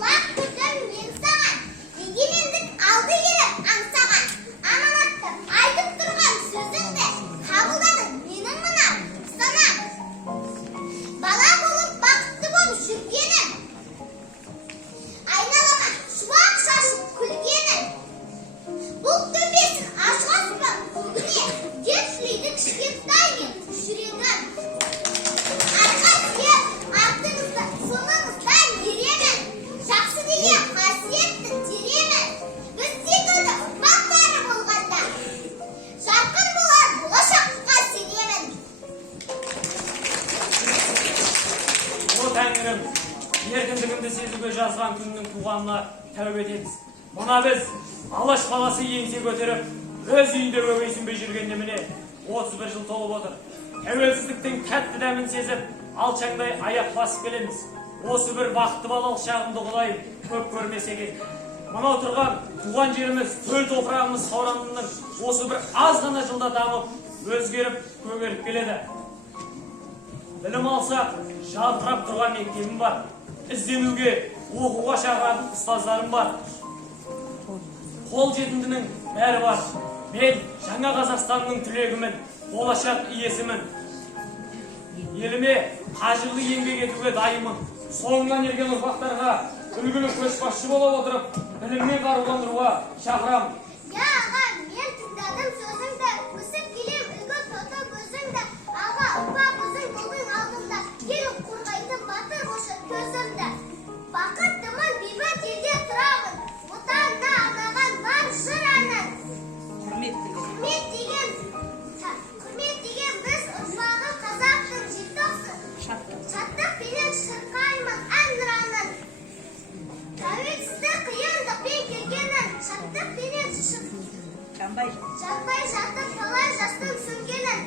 құлақ түрдім мен саған, егемендік алды келіп аңсаған, аманатты айтып тұрған сөзіңді қабылдадың менің мына санам. Бала болып бақытты болып жүргенім, айналама шуақ шашып күлгенім, бұл төбесін ашқаспан күлгіне деп тілейді кішкентай мен жүрегім. Арқа сүйеп артыңызда соңыңыздан еремін, жақсы деген қасиетті теремін. Біз секілді ұрпақтары болғанда жарқын болар болашаққа сенемін. О Тәңірім, еркіндігімді сезуге жазған күннің туғанына тәубе етеміз. Мұна біз Алаш қаласы еңсе көтеріп, өз үйінде өгейсінбей жүргенде міне 31 жыл толып отыр. Тәуелсіздіктің тәтті дәмін сезіп, алшаңдай аяқ басып келеміз. Осы бір бақытты балалық шағымды Құдайым көп көрмесе керек. Мынау тұрған туған жеріміз, төл топырағымыз Саурандының осы бір аз ғана жылда дамып, өзгеріп, көгеріп келеді. Білім алсақ, жарқырап тұрған мектебім бар. Ізденуге, оқуға шақыратын ұстаздарым бар. Қол жетімдінің бәрі бар. Мен жаңа Қазақстанның түлегімін, болашақ иесімін. Еліме қажырлы еңбек етуге дайынмын. Соңынан ерген ұрпақтарға үлгілі көшбасшы бола отырып, біліммен қаруландыруға шақырамын. Я аға, мен тыңдадым сөзіңді, өсіп келем үлгі тұтып өзіңді. Аға, ұрпақ өзің болдың алдымда, ел қорғайтын батыр бошы төзімді. Бақыттымын, бейбіт елде тұрамын, отанына арнаған бар жыр әнін. Құрмет деген біз ұрпағы қазақтың желтоқсын. Шаттық пенен шырқаймын ән ұранын. Тәуелсіздік қиындықпен келгенін, шаттық пенен жанбай жатып талай жастың сөнгенін.